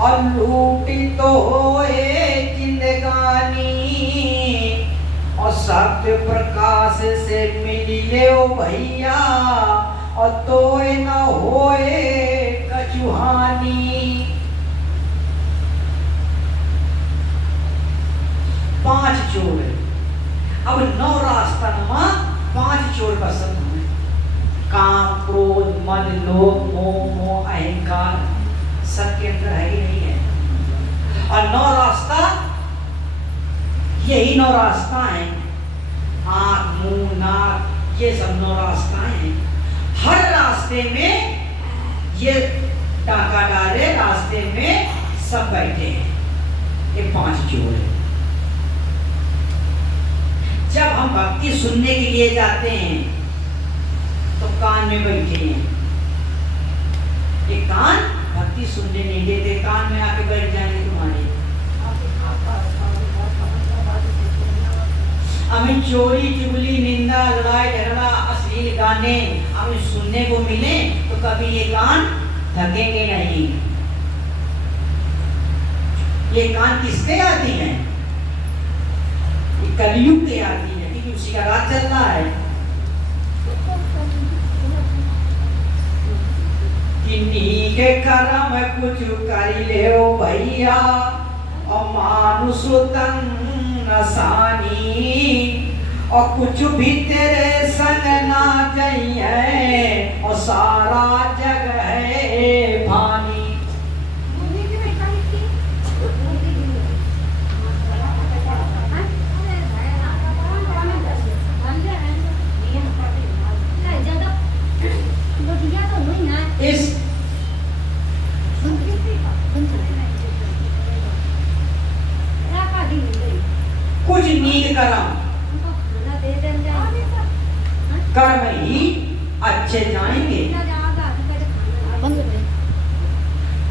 और लूटी तो होए जिंदगानी और सत्य प्रकाश से मिले ओ भैया और तोय न होए कचुहानी। 5 चोर। अब 9 रास्ता नमा 5 चोर का समूह है। काम, क्रोध, मद, लोभ, मोह, अहंकार सबके अंदर है कि नहीं है? और 9 रास्ता, यही 9 रास्ता है। आंख, मुंह, नाक, ये सब 9 रास्ता है। हर रास्ते में ये डाका डाले, रास्ते में सब बैठे हैं। ये 5 चोर है। जब हम भक्ति सुनने के लिए जाते हैं तो कान में बैठे हैं। ये कान भक्ति सुनने नहीं देते, कान में आके बैठ जाएंगे तुम्हारे। हमें चोरी, चुगली, निंदा, लड़ाई झगड़ा, अश्लील गाने हमें सुनने को मिले तो कभी ये कान थकेंगे नहीं। ये कान किसके आती हैं? ये कलयुग के आती है, क्योंकि उसी का राज चल रहा है। किन्हीं के कर्म कुछ कर ले ओ भैया और मानुष तन नसानी और कुछ भी तेरे संग ना जाइए और सारा जग है भानी। इस कुछ नीक कर्म ही अच्छे जाएंगे,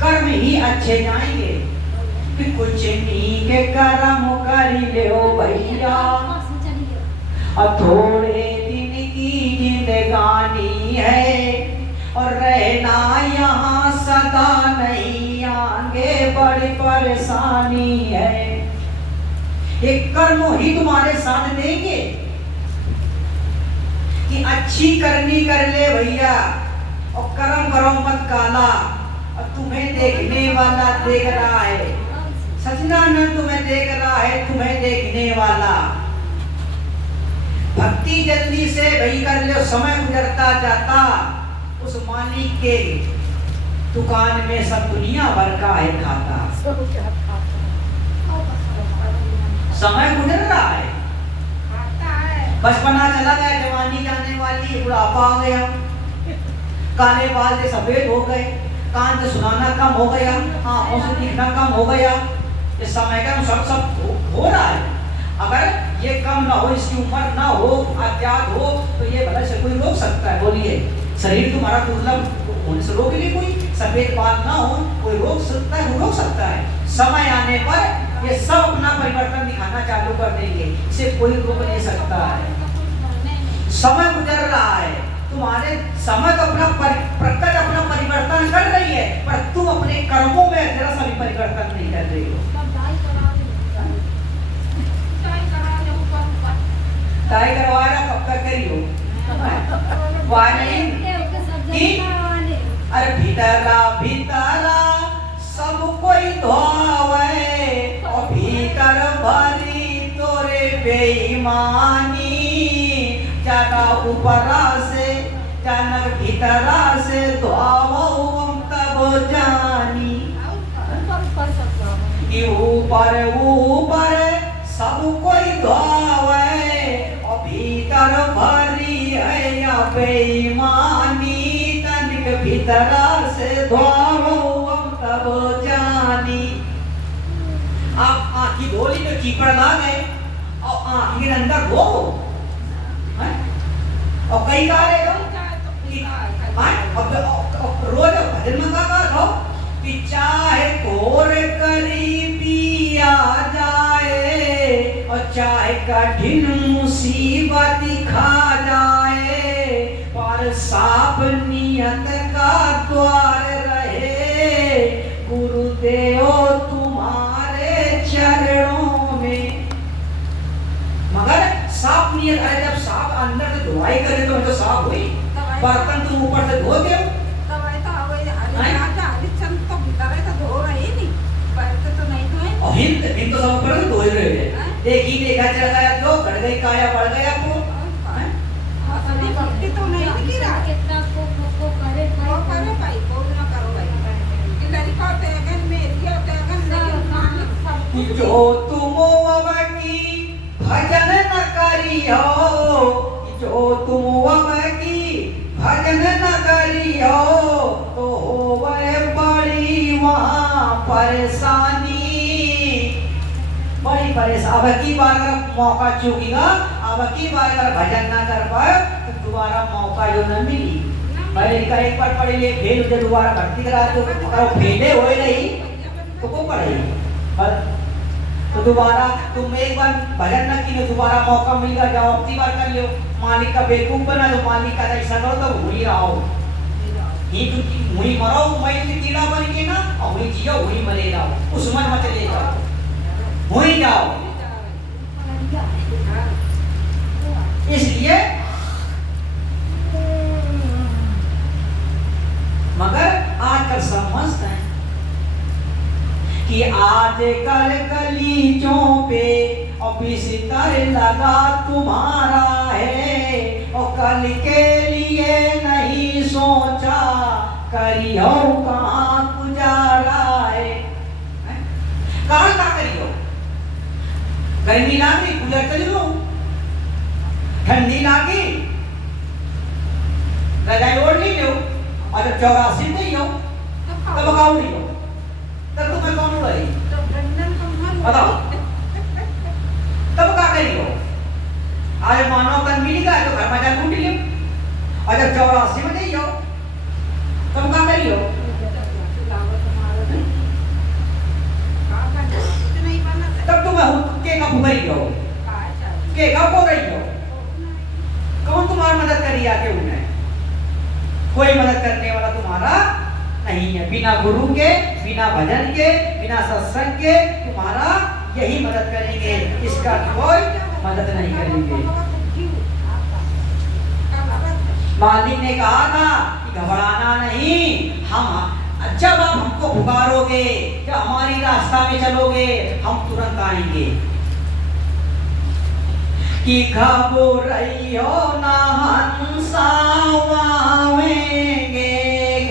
कर्म ही अच्छे जाएंगे। कुछ नीक कर्म कर ले ओ भैया और थोड़े दिन की जिंदगानी है और रहना यहाँ सदा नहीं, आगे बड़ी परेशानी है। ये कर्म ही तुम्हारे साथ देंगे कि अच्छी करनी कर ले भैया और कर्म करो मत काला और तुम्हें देखने वाला देख रहा है। सच्चिदानंद तुम्हें देख रहा है, तुम्हें देखने वाला। भक्ति जल्दी से भई कर ले, समय गुजरता जाता उस मालिक के दुकान में सब दुनिया भर का है खाता। समय गुजर रहा है, बचपना चला गया, जवानी जाने वाली, बुढ़ापा आ गया, काले बाल से सफेद हो गए, कान से सुनाना कम हो गया, आंखों से दिखना कम हो गया। इस समय का सब हो रहा है। अगर ये कम ना हो, इसकी उम्र ना हो, अत्याग हो तो ये भला से कोई रोक सकता है? बोलिए। शरीर तुम्हारा दुर्लभ होने से रोक ले कोई? सफेद बाल ना हो कोई रोक सकता है? वो रोक सकता है। समय आने पर ये सब अपना परिवर्तन दिखाना चालू कर देंगे, इसे कोई रोक नहीं सकता है। समय गुजर रहा है, तुम्हारे समय तो अपना प्रकृति अपना परिवर्तन कर रही है, पर तुम अपने कर्मों में जरा सा भी परिवर्तन नहीं कर रही हो। टाई करवा रहा कब तक करियो? अरे भीतरा भीतरा सब कोई धोवे और भीतर भरी तोरे बेईमानी। जाना ऊपरा से जाना भीतरा से धोवो तब जानी। ऊपर ऊपर सब कोई धोवे और भीतर भरी है या बेईमानी। तनिक भीतरा से धोवो तब जानी। आप आँखी धोली तो कीपड़ ला गए और आँखी के अंदर धो और कई कहा रोज भजन में का था कि चाहे कोर करीबी आ जाए और चाहे कठिन मुसीबत खा जाए, पर साफ नियत का द्वार रहे गुरुदेव बर्तन तुम ऊपर से धो दो। तब ऐसा हो गई राजा हरिश्चंद्र तो भीतर ऐसा धो रहे ही नहीं, बैठते तो नहीं धोए। और हिंद तो सब ऊपर से धो ही रहे हैं। देखी देखा चढ़ गया जो बढ़ गई काया बढ़ गया आपको। असली भक्ति तो नहीं की रहा। कितना को करे भाई को ना करो भाई। कि लड़का त्यागन मेरी त्यागन नहीं मालिक सब जो तुम अब की भजन न करियो, जो तुम अब की भजन न करियो, तो होवे बड़ी वहाँ परेशानी, बड़ी परेशानी। अब की बार अगर मौका चूकेगा, अब की बार अगर भजन ना कर पाए तो दोबारा मौका जो न मिली। पहले का एक बार पढ़े लिए फेल हो दोबारा भक्ति करा तो अगर फेले हो नहीं तो को पढ़ेगी। तो दोबारा तुम एक बार भजन न की दोबारा मौका मिलेगा, जाओ अपनी बार कर लो। मालिक का बेवकूफ बना तो मालिक का ऐसा करो तो वही रहो ही तुम वही मरो मैं कीड़ा बन के ना, और वही जियो वही मरे जाओ, उस मन में चले जाओ वही जाओ। इसलिए मगर आजकल समझते हैं कि आजकल गलीचों पे और बिस्तर लगा तुम्हारा है, और कल के लिए नहीं सोचा करियो कहाँ गुजारा है। कहाँ का करियो? गर्मी लागी कूलर चल लो, ठंडी लागी रजाई ओढ़ ली लो, और जब 84 नहीं हो तब काउ नहीं हो, तब तुम्हें कौन उड़ाई बताओ? तब क्या करियो? आज मानो कल मिली का तो घर में जा लूट लियो, और जब 84 में नहीं हो तब क्या करियो? तब तुम्हें के का भुगई हो, के का को रही हो, कौन तुम्हारी मदद करी आके? उन्हें कोई मदद करने वाला तुम्हारा नहीं है। बिना गुरु के, बिना भजन के, बिना सत्संग के तुम्हारा यही मदद करेंगे, इसका कोई मदद नहीं करेंगे। मालिक ने कहा था कि घबराना नहीं, हम जब आप हमको पुकारोगे, जब हमारी रास्ता में चलोगे, हम तुरंत आएंगे। कि घबराइयो ना हंसावेंगे,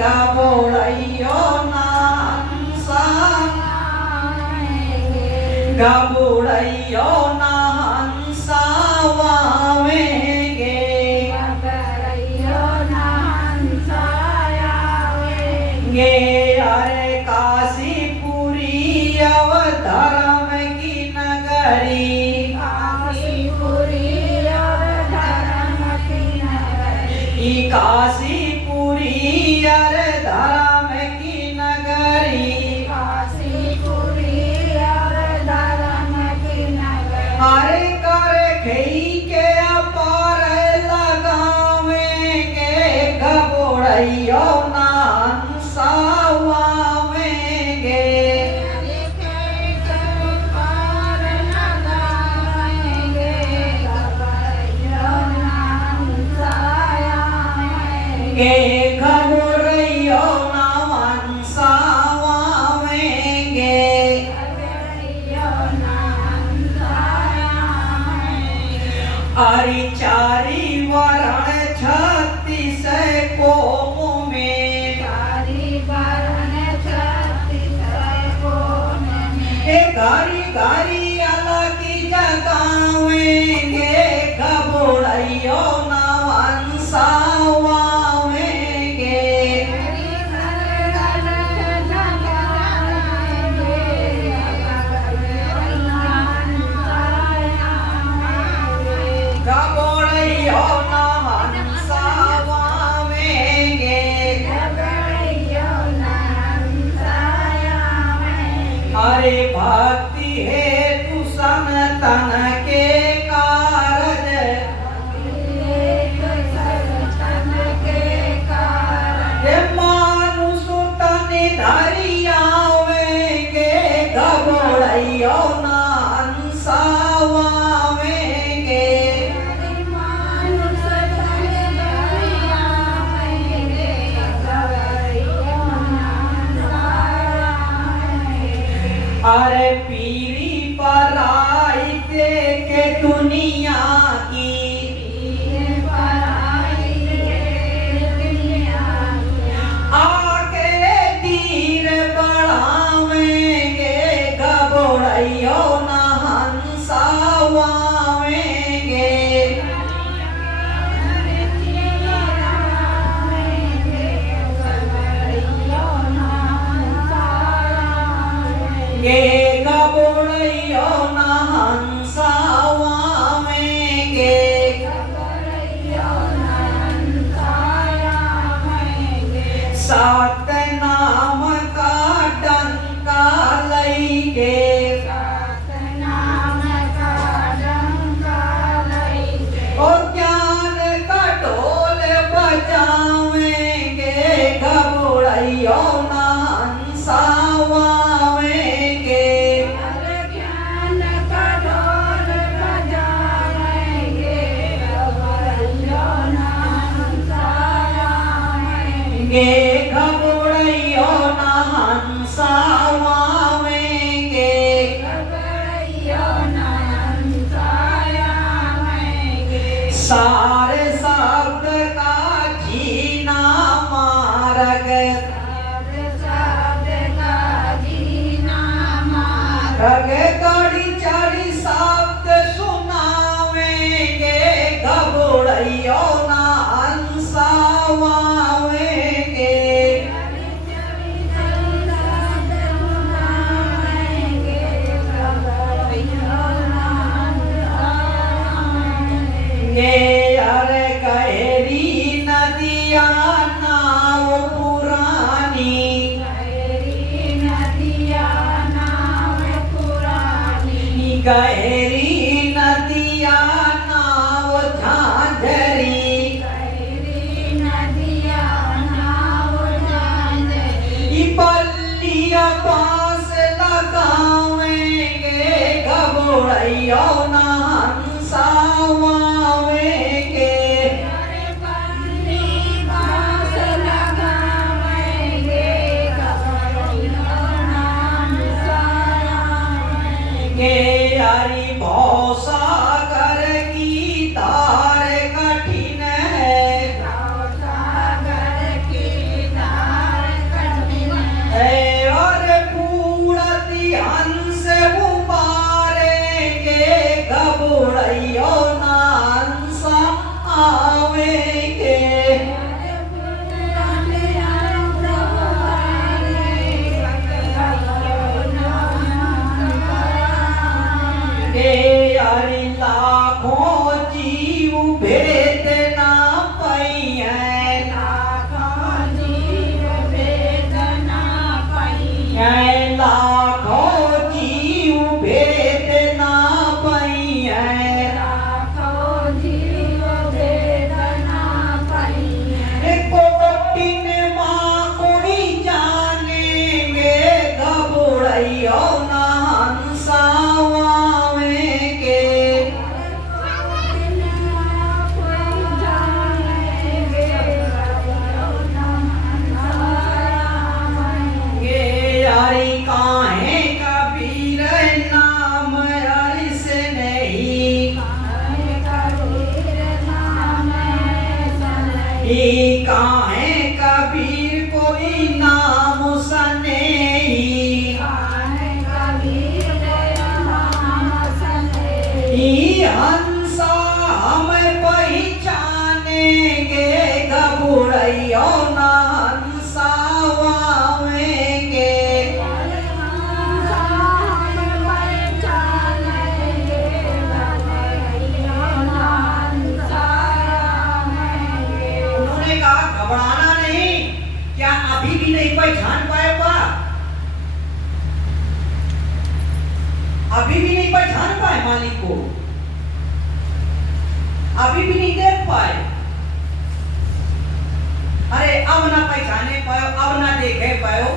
घबराइयो ना हंसावेंगे, घबराइयो ना हंसावेंगे, घबराइयो ना हंसावेंगे। अरे काशीपुरी अवधर्म की नगरी, काशीपुरी अरे धर्म की नगरी, काशीपुरी अरे धर्म की नगरी। अरे कर खई के अपार लगावेंगे, घबराइयो ना हंसावेंगे, घबराइयो ना हंसावेंगे। अरे चारी वरण 36 कोम में, घरी घरी अलग जगावेंगे, घबराइयो ना हंसावेंगे, घबराइयो ना हंसावेंगे। अरे भक्ति है तू सनातन के कारज, मानुष तन धरियावेंगे, घबराइयो ना हंसावेंगे, अरे पीरी पराई देखे दुनिया की, आके तीर बढ़ावेंगे घबराइयो ना हंसावावेंगे। ये घबराइयो ना हंसावावेंगे। सतनाम का डंका लइके, और ज्ञान का ढोल बजावेंगे घबराइयो ना हंसावावेंगे। ये घबराइयो ना हंसावावेंगे। सारे शब्द का जीना मार्ग, रग कड़ी चारी शब्द सुनावेंगे घबराइयो ना हंसावावेंगे। ये अरे गहरी नदिया नाव पुरानी, गहरी नदिया नाव झांझरी, ई बल्लिया पास लगावेंगे घबराइयो ना हंसावावेंगे। ये यारी भवसागर की धार कठिन है, और पूरति हंस उबारेंगे घबराइयो ना हंसावेंगे। ये यारी लाखों जीव भेद ना पाइए, लाखों जीव भेद ना पाइए। कोटिन माँ कोई जानेंगे घबराइयो ना हंसावावेंगे। ये यारी काहे कबीर नाम यारी से नहीं, ये काहे कबीर कोई नाम सने ही, हंसा हम पहचानेंगे घबराइयो ना हंसावावेंगे। उन्होंने कहा घबराना नहीं, क्या अभी भी नहीं पहचान पाए पा? अभी भी नहीं पहचान पाए मालिक को, अभी भी नहीं देख पाए। अरे अब ना पहचाने पायो, अब ना देखे पायो,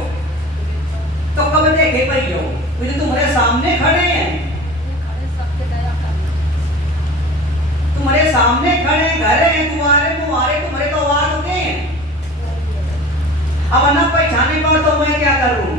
तो कब देखे पाइयो? मुझे तुम्हारे सामने खड़े हैं, तुम्हारे सामने खड़े घर हैं, तुम्हारे तुम्हारे तुम्हारे तो आवाज होते हैं। अब ना पहचाने पाओ तो मैं क्या करूं?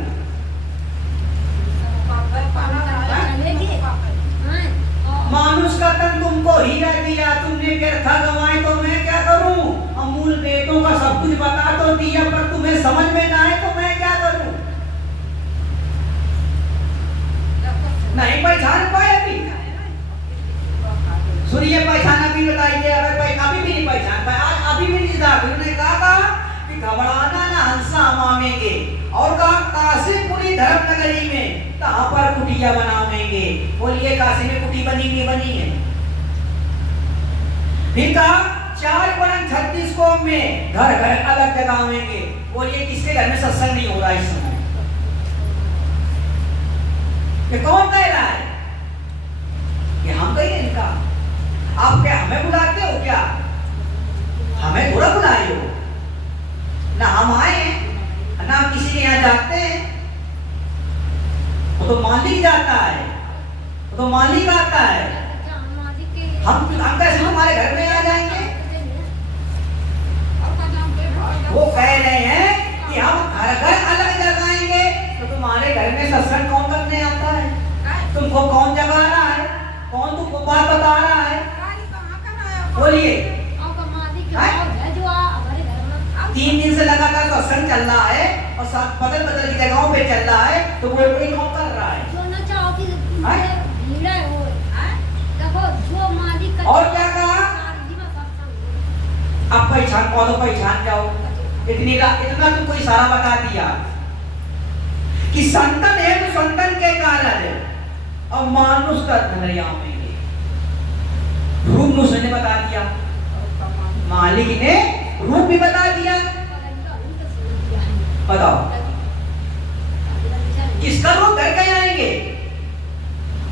कुटिया बनावेंगे। बोलिए काशी में कुटी बनी नहीं बनी है? फिर कहा 4:36 को में घर घर अलग जगावेंगे। बोलिए किसके घर में सत्संग नहीं हो रहा इस समय? ये कौन कह रहा है? ये हम कहिए इनका? आप क्या हमें बुलाते हो क्या? हमें थोड़ा बुलाए हो ना, हम आए हैं ना हम किसी के यहाँ जाते हैं। वो तो मालिक जाता है, वो तो मालिक आता है। हम कैसे तुम्हारे घर में आ जाएंगे? वो कह रहे हैं कि हम घर घर अलग जगाएंगे। तो तुम्हारे घर में सत्संग कौन करने आता है? तुमको कौन जगा रहा है? कौन तुमको बात बता रहा है? बोलिए। 3 दिन से लगातार सत्संग चल रहा है और बदल बदल की जगहों पे चल रहा है, तो वो कोई कौन कर रहा है? और क्या कहा? आप पहचान पौधों पहचान जाओ। इतना तुमको इशारा बता दिया कि संतन है तो संतन के कारण है और मानुष का धनया में रूप ने बता दिया, मालिक ने रूप भी बता दिया। बताओ किसका रूप धर के आएंगे?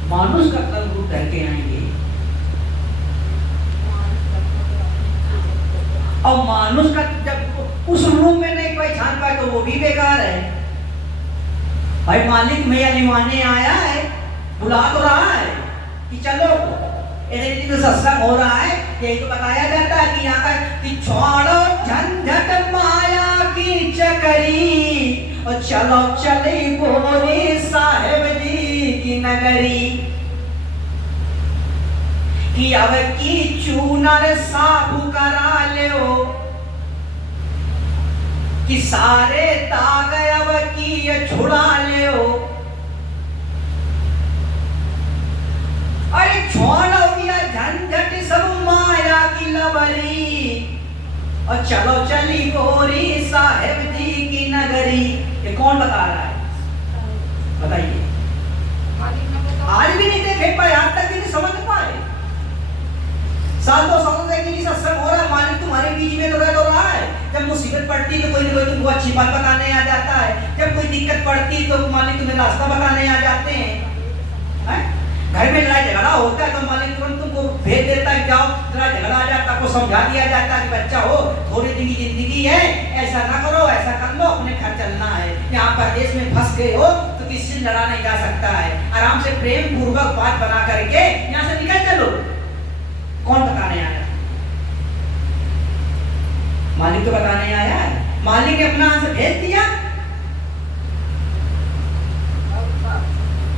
मानुष का रूप धर के आएंगे। और मानुष का जब उस रूप में नहीं पहचान पाए तो वो भी बेकार है। भाई मालिक में लिमाने आया है, बुला तो रहा है कि चलो तो सत्संग हो रहा है। यही तो बताया जाता है कि यहाँ का कि छोड़ो झंझट माया की चकरी और चलो चले गोरे साहेब जी की नगरी कि अब की चूनर साबु करा ले कि सारे दाग अब की छुड़ा ले। अरे छोड़ो दिया झंझट सब माया की लबरी और चलो चली गोरी साहेब जी की नगरी। ये कौन बता रहा है? बताइए। आज भी नहीं देखे पाए, आज तक भी नहीं समझ पाए। साल 2 सालों से कि सत्संग हो रहा है, मालिक तुम्हारे बीच में तो रहा है। जब मुसीबत पड़ती है तो कोई ना कोई तुमको अच्छी बात बताने आ जाता है। जब कोई दिक्कत पड़ती तो मालिक तुम्हें रास्ता बताने आ जाते हैं। घर में लड़ाई झगड़ा होता है तो मालिक तुरंत तुमको भेज देता है, जाओ जरा झगड़ा आ जाता है, को समझा दिया जाता है कि बच्चा हो थोड़ी दिन की जिंदगी है, ऐसा ना करो, ऐसा कर लो, अपने घर चलना है। यहाँ परदेश में फंस गए हो तो किसी से लड़ा नहीं जा सकता है। आराम से प्रेम पूर्वक बात बना करके यहाँ से निकल चलो। कौन बताने आया? मालिक तो बताने आया है। मालिक ने अपना आंसर भेज दिया।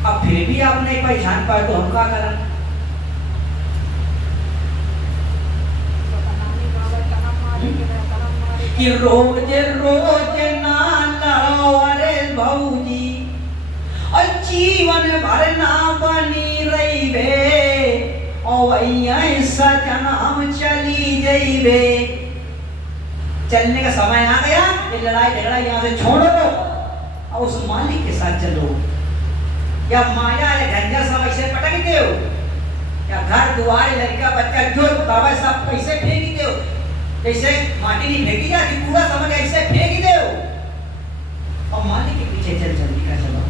अब फिर भी आप नहीं पहचान पाए तो हम क्या करें? कि रोज रोज ना लड़ो अरे भौजी और जीवन भर ना बनी रही बे और सजन हम चली जाइबे। चलने का समय आ गया, ये लड़ाई झगड़ा यहाँ से छोड़ो और उस मालिक के साथ चलो। या माया है झंझट सब ऐसे पटक दो, या घर दुआर लड़का बच्चा जो बाबा सब पैसे फेंक दो, जैसे माटी नहीं फेंकी जाती पूरा समझ ऐसे फेंक दो और मालिक के पीछे चल का चलो।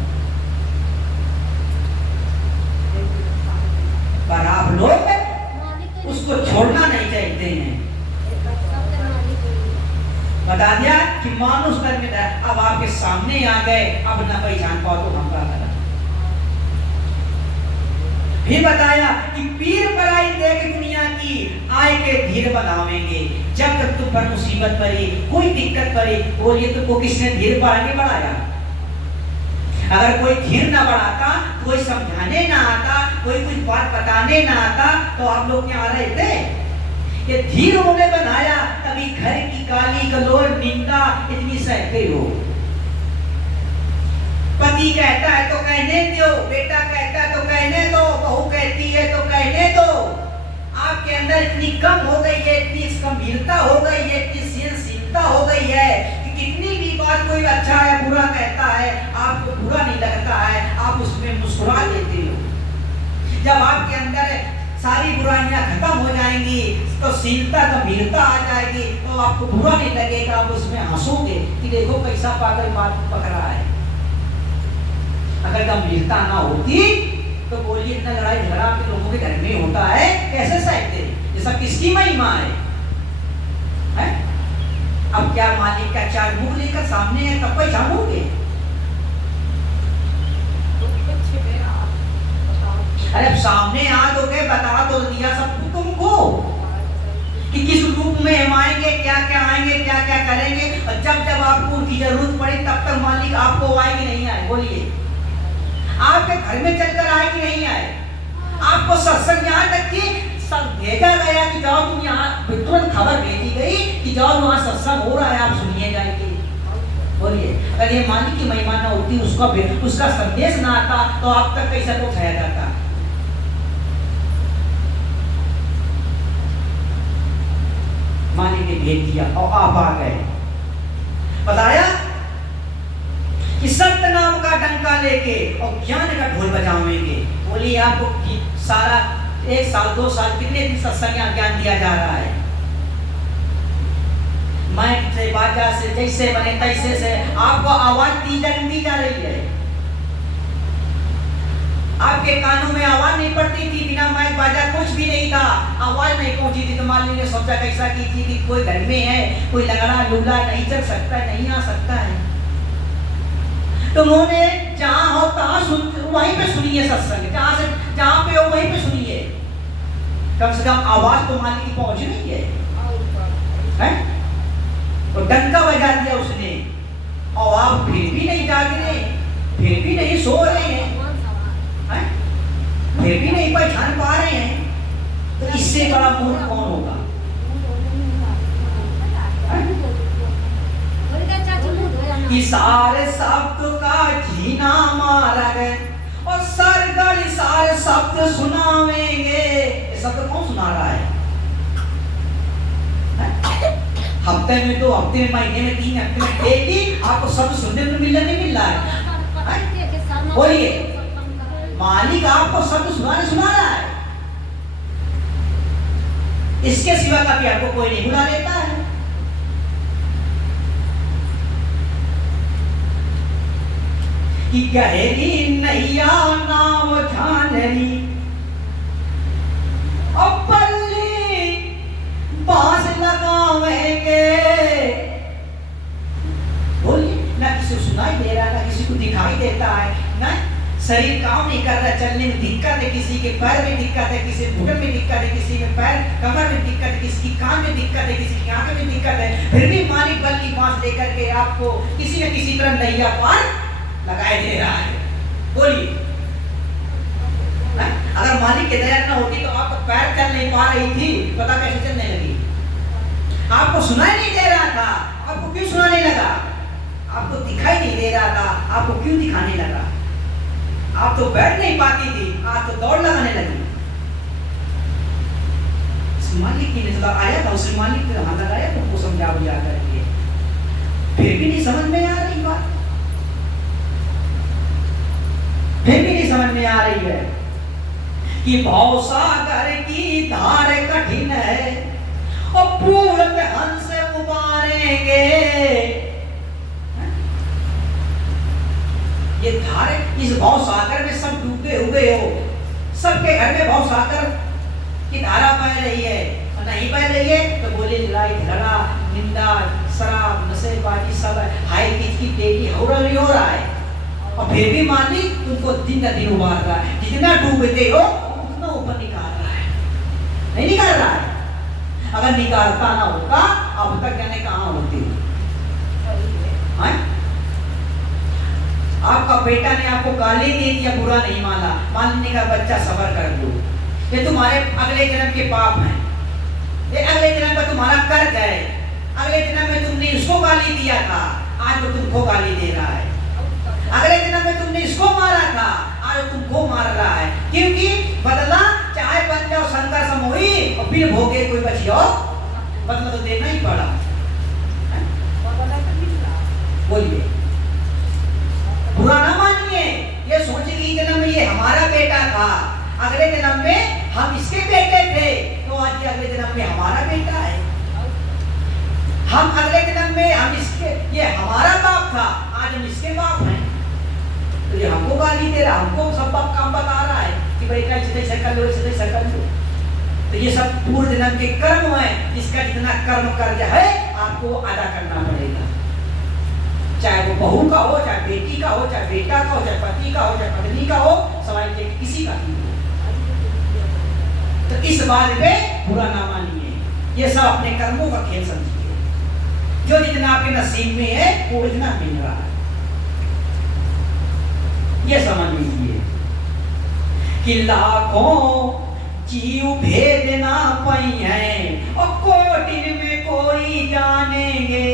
पर आप लोग उसको छोड़ना नहीं चाहते हैं। बता दिया कि मानुष कर में अब आपके सामने आ गए, अब ना पहचान पाओ तो हम क्या करें? फिर बताया कि पीर पराई देख दुनिया की आय के धीर बनावेंगे। जब तक तुम पर मुसीबत पड़ी, कोई दिक्कत पड़ी, बोलिए तुमको किसने धीर नहीं बढ़ाया? अगर कोई धीर ना बढ़ाता, कोई समझाने ना आता, कोई कुछ बात बताने ना आता तो आप लोग क्या रहते? ये धीर उन्होंने बनाया, तभी घर की गाली गलौज निंदा इतनी सहते हो। पति कहता है तो कहने दो, बेटा कहता है तो कहने दो, बहू कहती है तो कहने दो। आपके अंदर इतनी कम हो गई है, इतनी गंभीरता हो गई है, इतनी सहनशीलता हो गई है कि कितनी भी बात कोई अच्छा है बुरा कहता है, आपको बुरा नहीं लगता है, आप उसमें मुस्कुरा देते सारी बुराइयां खत्म हो जाएंगी, तो शीलता गंभीरता आ जाएगी, तो आपको बुरा नहीं लगेगा, आप उसमें हंसोगे कि देखो कैसा पागल बात पकड़ा है। अगर गंभीरता ना होती तो बोलिए इतना लड़ाई झगड़ा के लोगों के घर में होता है, कैसे सहते? ये सब किसकी महिमा है? अब क्या मालिक का चार मुख लेकर सामने है तब पहचानोगे? अरे अब सामने आ दोगे, बता तो दिया सब तुमको कि किस रूप में हम आएंगे, क्या क्या आएंगे, क्या क्या करेंगे, और जब जब आपको उनकी जरूरत पड़े तब तक मालिक आपको आए कि नहीं आए? बोलिए, आपके घर में चलकर आए कि नहीं आए? आपको सत्संग यहाँ तक कि सब भेजा गया कि जाओ तुम यहाँ, तुरंत खबर भेजी गई कि जाओ वहाँ सत्संग हो रहा है, आप सुनिए जाएंगे। बोलिए, अगर ये मालिक की महिमा ना होती, उसका संदेश ना आता, तो आप तक कैसा पहुंचाया जाता? मालिक ने भेज दिया और आप आ गए, बताया कि सत्य नाम का डंका लेके और ज्ञान का ढोल बजावेंगे। बोलिए, आपको सारा 1 साल 2 साल कितने दिन सत्संग ज्ञान दिया जा रहा है? माइक से, बाजा से, जैसे बने तैसे से आपको आवाज दी जा रही है। आपके कानों में आवाज नहीं पड़ती थी, बिना माइक बाजा कुछ भी नहीं था, आवाज नहीं पहुंची थी, तो मालिक ने सोचा कैसा की थी कि कोई घर में है, कोई लगड़ा लूला नहीं चल सकता है, नहीं आ सकता है, तो उन्होंने जहां हो तहां वहीं पे सुनिए सत्संग, जहां पे हो वहीं पे सुनिए, कम से कम आवाज तो मालिक की पहुंच रही है? तो डंका बजा दिया उसने, और आप फिर भी नहीं जाग रहे, फिर भी नहीं सो रहे हैं, फिर भी नहीं पहचान पा रहे हैं, तो इससे बड़ा मूर्ख कौन होगा? कि सारे शब्द का जीना मारा गए और सरगढ़ सारे शब्द सुनावेंगे। ये शब्द कौन सुना रहा है? हफ्ते में, 2 हफ्ते में, महीने में, 3 हफ्ते में, डेली आपको शब्द सुनने को मिल रहा है। बोलिए, मालिक आपको शब्द सुना रहा है, इसके सिवा कभी आपको कोई नहीं बुला लेता है। कि गहरी नैया नाव झानरी और पल्ली बांस लगावेंगे। बोलिए, ना किसी को सुनाई दे रहा, ना किसी को दिखाई देता है, ना शरीर काम नहीं कर रहा, चलने में दिक्कत है, किसी के पैर में दिक्कत है, किसी घुटन में दिक्कत है, किसी के पैर कमर में दिक्कत है, किसी की कान में दिक्कत है, किसी की आंख में दिक्कत है, फिर भी मालिक बल की बांस लेकर के आपको किसी न किसी तरह नैया पार लगाए दे रहा है। बोलिए, अगर मालिक की दया न होती तो आपका पैर चल नहीं पा रही थी, पता कैसे चलने लगी? आपको सुनाई नहीं दे रहा था, आपको क्यों सुनाने लगा? आपको दिखाई नहीं दे रहा था, आपको क्यों दिखाने लगा? आप तो बैठ नहीं पाती थी, आज तो दौड़ लगाने लगी। मालिक की नजर आया था, उसे मालिक ने हाथ लगाया, तुमको समझा बुझा करके, फिर भी नहीं समझ में आ रही बात, फिर भी नहीं समझ में आ रही है कि भवसागर की धार कठिन है और पूर्ण हंस उबारेंगे। ये धार, इस भवसागर में सब डूबे हुए हो, सबके घर में भवसागर की धारा बह रही है, और नहीं बह रही है तो बोले लड़ाई झगड़ा, निंदा, शराब, नशेबाजी, सब हाई की बेटी हो रहा है, और फिर भी मालिक तुमको दिन का दिन उबार रहा है, जितना डूबते हो उतना ऊपर निकाल रहा है, नहीं निकाल रहा है। अगर निकालता ना होता अब तक जाने कहाँ होती? आपका बेटा ने आपको गाली दे दिया, बुरा नहीं माना, मानने का बच्चा सबर कर दो, ये तुम्हारे अगले जन्म के पाप हैं, ये अगले जन्म का तुम्हारा कर्ज है, अगले जन्म में तुमने इसको गाली दिया था, आज वो तुमको गाली दे रहा है, अगले जन्म में तुमने इसको मारा था, आज तुमको मार रहा है, क्योंकि बदला चाहे बन जाओ शंकर समोही और फिर भोगे कोई बचियो, बदला तो देना ही पड़ा। बोलिए, बुरा ना मानिए, ये सोचिए कि जन्म में ये हमारा बेटा था, अगले जन्म में हम इसके बेटे थे तो आज अगले जन्म में हमारा बेटा है। हम अगले जन्म में हम इसके, ये हमारा बाप था, आज हम इसके बाप हैं। तो ये हमको गाली दे रहा, हमको सब बाप काम बता रहा है कि बेटा ऐसे कर लो, ऐसे कर लो। तो ये सब पूर्व जन्म के कर्म है, इसका जितना कर्म कर्ज है आपको अदा करना पड़ेगा। चाहे वो बहू का हो, चाहे बेटी का हो, चाहे बेटा का हो, चाहे पति का हो, चाहे पत्नी का हो, सवाल ये किसी का भी हो। तो इस बात पे बुरा ना मानिए, ये सब अपने कर्मों का खेल समझिए। जो जितना आपके नसीब में है वो इतना मिल रहा है, ये समझ लीजिए कि लाखों जीव भेद ना पाई है और कोटिन में कोई जानेंगे।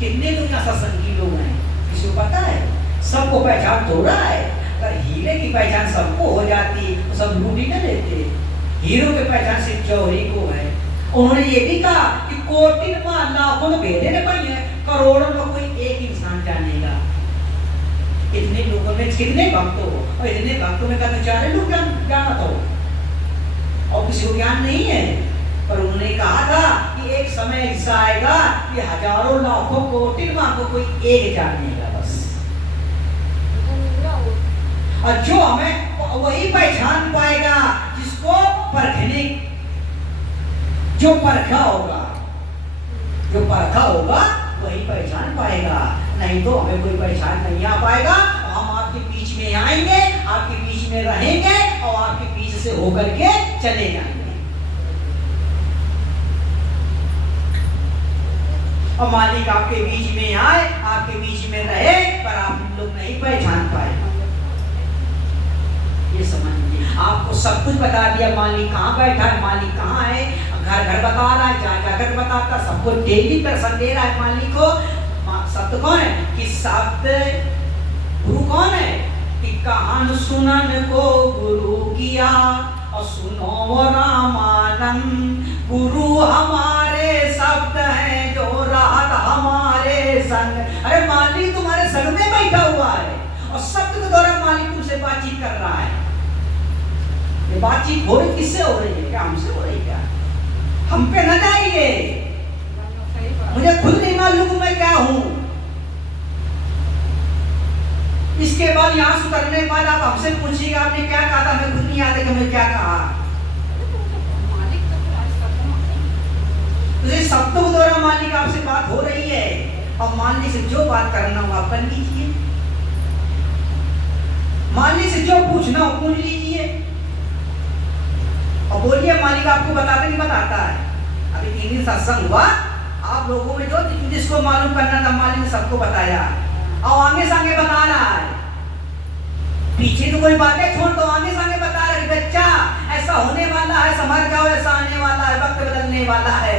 कितने दुनिया सत्संगी लोग हैं, किसी को पता है? सबको पहचान तो रहा है, अगर हीरे की पहचान सबको हो जाती तो सब लूट ही न लेते। हीरो की पहचान सिर्फ जौहरी को है। उन्होंने ये भी कहा कि कोटिन में लाखों में भेदे न पाई है, करोड़ों में कोई एक इंसान जानेगा। इतने लोगों में कितने भक्त हो, और इतने भक्तों में कहते 4 लोग जाना तो और किसी को ज्ञान नहीं है। पर उन्होंने कहा था कि एक समय ऐसा आएगा कि हजारों लाखों कोटि को कोई एक जानेगा बस। और जो हमें वही पहचान पाएगा जिसको परखने, जो परखा होगा, जो परखा होगा वही पहचान पाएगा, नहीं तो हमें कोई पहचान नहीं आ पाएगा। हम आपके बीच में आएंगे, आपके बीच में रहेंगे और आपके बीच से होकर के चले जाएंगे। और मालिक आपके बीच में आए, आपके बीच में रहे, पर आप लोग नहीं पहचान पाए। ये समझिए, आपको सब कुछ बता दिया, मालिक कहाँ बैठा है, मालिक कहाँ है, घर घर बता रहा है, जाकर बताता, सबको डेली दर्शन दे रहा है मालिक को। शब्द कौन है कि शब्द गुरु कौन है कि कहान सुनन को गुरु किया और सुनो रामानंद। गुरु हमारे शब्द हैं जो रात हमारे संग। अरे मालिक तुम्हारे संग में बैठा हुआ है और शब्द के द्वारा मालिक तुमसे बातचीत कर रहा है। ये बातचीत हो रही किससे हो रही है? क्या हमसे हो रही है? क्या हम पे न जाइए, मुझे खुद नहीं मालूम मैं क्या हूं। इसके बाद यहाँ से उतरने के बाद आप हमसे पूछिएगा आपने क्या कहा था, हमें खुद नहीं याद है कि मैं क्या कहा। तो शब्दों के द्वारा मालिक आपसे बात हो रही है और मालिक से जो बात करना हो आप कर लीजिए, मालिक से जो पूछना हो पूछ लीजिए और बोलिए मालिक आपको बताता नहीं बताता है। अभी 3 दिन सत्संग हुआ, आप लोगों में जो जिसको मालूम करना था मालिक ने सबको बताया और आगे सांगे बता रहा है। पीछे तो कोई बातें छोड़ तो आगे सांगे बता रहा है बच्चा ऐसा होने वाला है, समझ जाओ ऐसा आने वाला है, वक्त बदलने वाला है।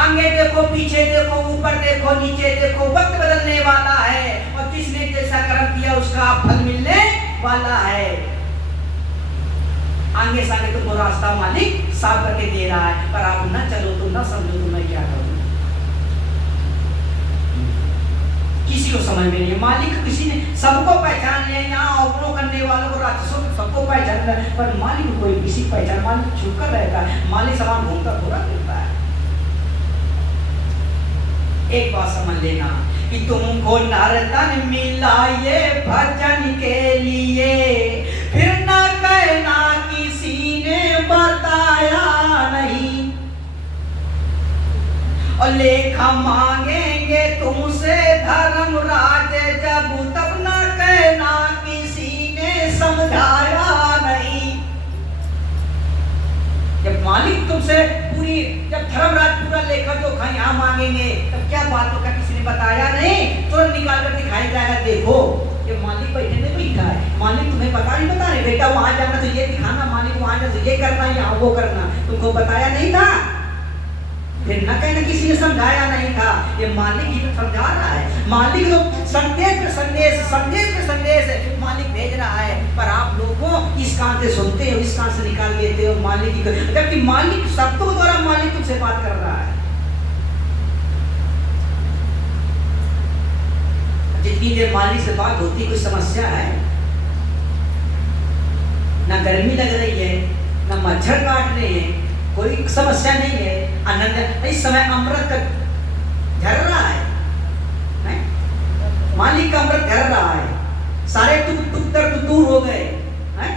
आगे देखो, पीछे देखो, ऊपर देखो, नीचे देखो, वक्त बदलने वाला है और जिसने जैसा कर्म किया उसका फल मिलने वाला है। आगे सागे तुमको रास्ता मालिक साफ करके दे रहा है, पर आप न चलो तो न समझो तो मैं क्या करूं। किसी को समझ में नहीं, मालिक किसी ने सबको पहचान लिया, यहाँ अवरों करने वालों को राक्षसों को सबको पहचान रहा है, पर मालिक को कोई किसी पहचान, मालिक छुप कर रहता है, मालिक समान घूमता थोड़ा फिरता है। एक बात समझ लेना कि तुमको नर्तन मिला ये भजन के लिए, फिर न कहना किसी ने बताया नहीं और लेखा मांगेंगे तुमसे धर्मराज जब, तब न कहना किसी ने समझाया नहीं। जब मालिक तुमसे पूरी, जब धर्मराज पूरा लेखा जोखा यहाँ मांगेंगे तब क्या बात होगा किसी ने बताया नहीं, तुरंत निकाल कर दिखाई जाएगा। देखो ये मालिक बैठे ने बैठा है, मालिक तुम्हें बता रहे बेटा वहां जाना तो ये दिखाना, मालिक वहां जाना तो ये करना, यहाँ वो करना, तुमको बताया नहीं था। फिर न कहना किसी ने समझाया नहीं था, ये मालिक ही तो समझा रहा है। मालिक तो संदेश पे संदेश, संदेश पे संदेश मालिक भेज रहा है, पर आप लोगों इस कान से सुनते हो, इस कान से निकाल देते हो मालिक की, जबकि मालिक शब्दों द्वारा मालिक तुमसे बात कर रहा है। जितनी देर मालिक से बात होती कोई समस्या है, ना गर्मी लग रही है, ना मच्छर काट रहे हैं, कोई समस्या नहीं है, आनंद। इस समय अमृत झर रहा है, मालिक का अमृत झर रहा है, सारे दुख दर्द दूर हो गए हैं?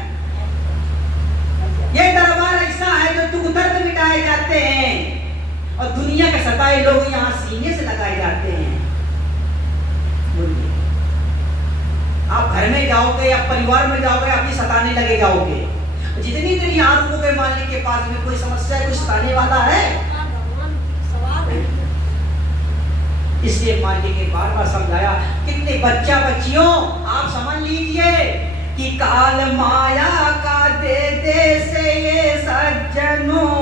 ये दरबार ऐसा है जो दुख दर्द मिटाए जाते हैं और दुनिया के सताए लोग यहाँ सीने से लगाए जाते हैं। बोलिए, आप घर में जाओगे या परिवार में जाओगे, आप ही सताने लगे जाओगे। जितनी देर यहाँ रुकोगे मालिक के पास में, कोई समस्या है, कोई सताने वाला है? इसलिए मालिक ने बार बार समझाया, कितने बच्चा बच्चियों आप समझ लीजिए कि काल माया का दे दे से ये सज्जनों,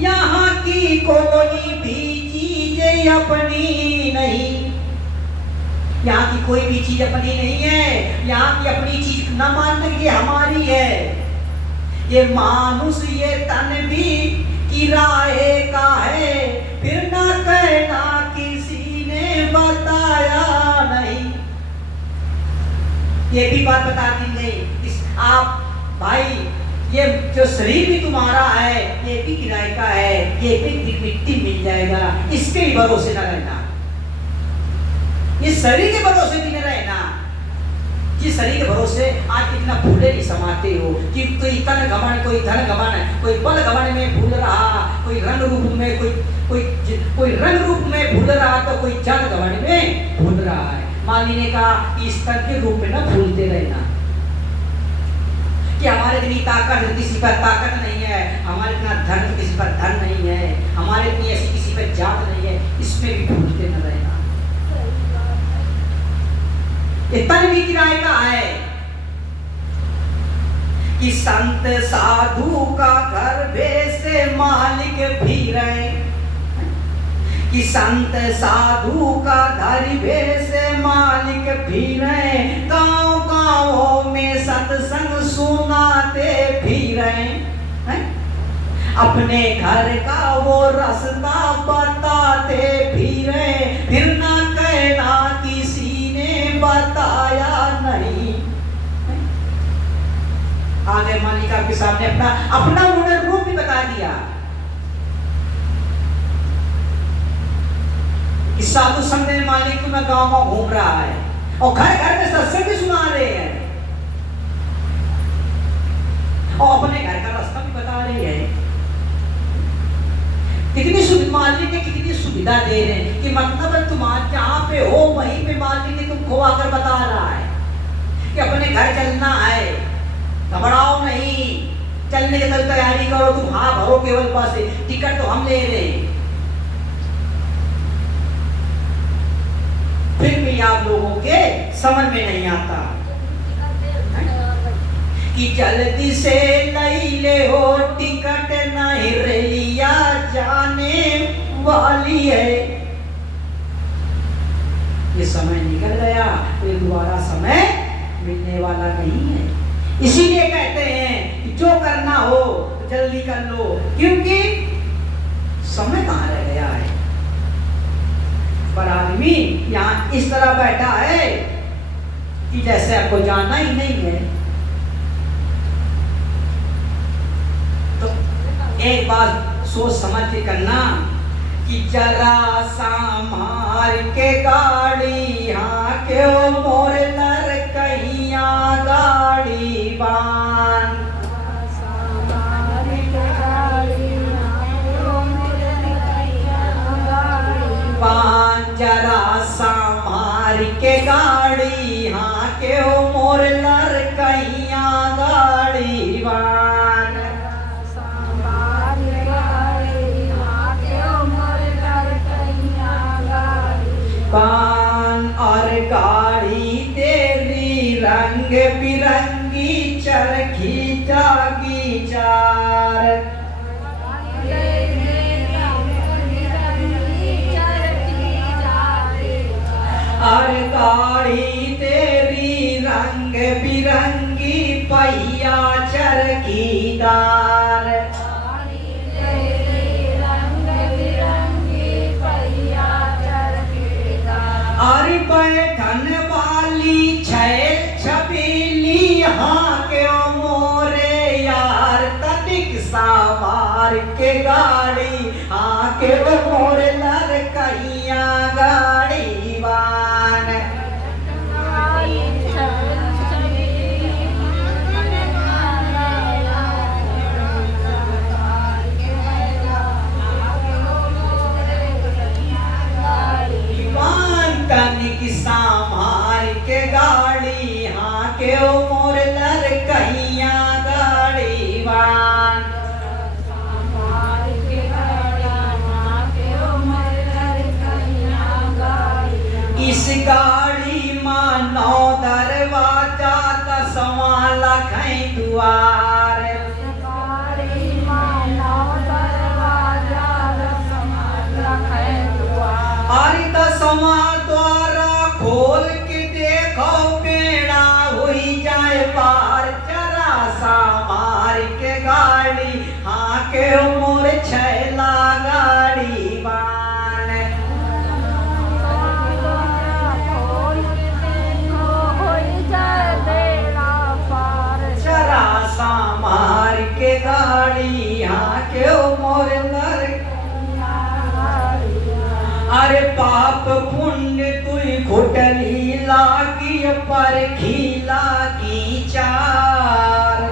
यहाँ की कोई भी चीज अपनी नहीं, यहाँ की कोई भी चीज अपनी नहीं है, यहाँ की अपनी चीज न मानते ये हमारी है। ये मानुष ये तन भी किराए का है, फिर ना कहना किसी ने बताया नहीं। ये भी बात बता दी गई, इस आप भाई ये जो शरीर भी तुम्हारा है ये भी किराए का है, ये भी मिट्टी मिल जाएगा, इसके ही भरोसे न रहना, ये शरीर के भरोसे भी न रहना। जिस शरीर के भरोसे आज कितना भूले नहीं समाते हो कि कोई तन घमंड, कोई धन घमंड, कोई बल घमंड में भूल रहा, कोई रंग रूप में कोई रंग रूप में भूल रहा, तो कोई जन घमंड में भूल रहा है। माली ने कहा इस तन के रूप में ना भूलते रहना कि हमारे इतनी ताकत, किसी पर ताकत नहीं है, हमारे इतना धन, किसी पर धन नहीं है, हमारे इतनी ऐसी किसी पर जात नहीं है, इसमें भी भूलते न रहना। ये तन भी किराए का है कि संत साधु का घर से मालिक भी रहे, कि संत साधु का घर से मालिक भी रहे, गांव गांवों में सत्संग सुनाते भी रहे, अपने घर का वो रास्ता बताते भी रहे, फिर ना कहना किसी ने बताया नहीं। आगे मालिक आपके सामने अपना मूल रूप भी बता दिया। इस साधु संत ने मालिक को मैं गांव में घूम रहा है और घर घर में सत्संग भी सुना रहे हैं और अपने घर का रास्ता भी बता रहे हैं। कितनी मालिक ने कितनी सुविधा दे रहे हैं कि मतलब तुम जहाँ पे हो वहीं पे मालिक ने तुमको आकर बता रहा है कि अपने घर चलना है, घबराओ नहीं, चलने की तैयारी करो, तुम हाँ भरो केवल पास टिकट तो हम ले रहे हैं। फिर भी आप लोगों के समझ में नहीं आता कि जल्दी से लई ले हो टिकट, नहीं रेलिया जाने वाली है। ये समय निकल गया, ये दोबारा समय मिलने वाला नहीं है। इसीलिए कहते हैं कि जो करना हो जल्दी कर लो, क्योंकि समय कहाँ रह गया है। पर आदमी यहाँ इस तरह बैठा है कि जैसे आपको जाना ही नहीं है। तो एक बात सोच समझ के करना कि जरा संभाल के गाड़ी, हाँ क्यों मोर नर कहिया गाड़ी बान, जरा संभाल के गाड़ी, हाँ क्यों मोर नर कहिया गाड़ी बान, पान और गाड़ी तेरी रंग बिरंगी चरखी जागी चार, और गाड़ी तेरी रंग बिरंगी पहिया चरखीदार, और बैठन वाली छैल छबीली, हाँ क्यों मोरे मार के गाड़ी हाँ के वो मोर लड़कैया गाड़ी बान तनिक संभाल के गाड़ी हाँ के ओ मोर लड़कैया गाड़ी बान इस गाड़ी मां 9 दरवाजा 10वां लखई दुआर अरे 10वां द्वारा खोल के देखो बेड़ा हुई जाए पार जरा सा मार के गाड़ी हाँ के मोर छैला गाड़ी बान जरा सा मार के गाड़ी हाँ के मोर नर अरे पाप पुण्य तुई घुटली लागी पर खीला की चार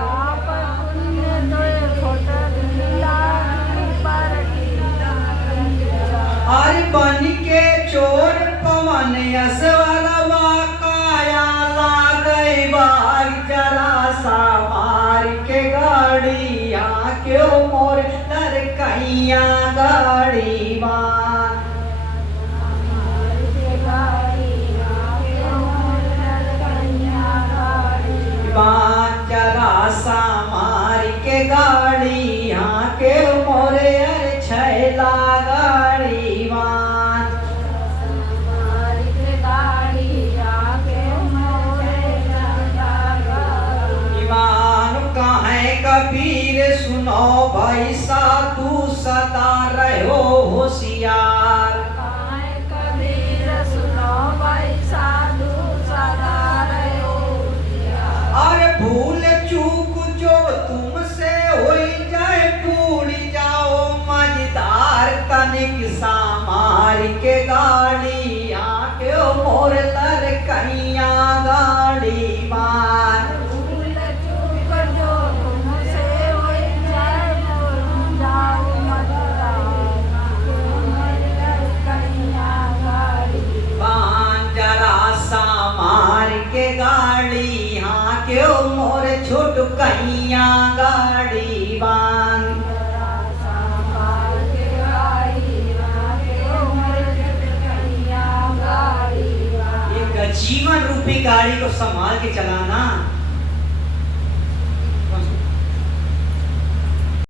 अरे बन के चोर पवन यसवरवा काया लागई बाई जरा सा मार के गाड़ी यहाँ क्यों मोर लड़कैया गाड़ी बान जरा सा मार के गाड़ी यहाँ के मोरे अरे छैला गाड़ी बान ईमान कहें कबीर सुनो भाई साधु सदा रहो होशियार अरे भूल चूक जो तुमसे हो जाए भूल जाओ मझधार तनिक सामार के गाड़ी आके मोर लड़कैया गाड़ी बान जरा सा मार के गाड़ी हाँ के मोर छोट कहिया गाड़ी बान एक जीवन रूपी गाड़ी को संभाल के चलाना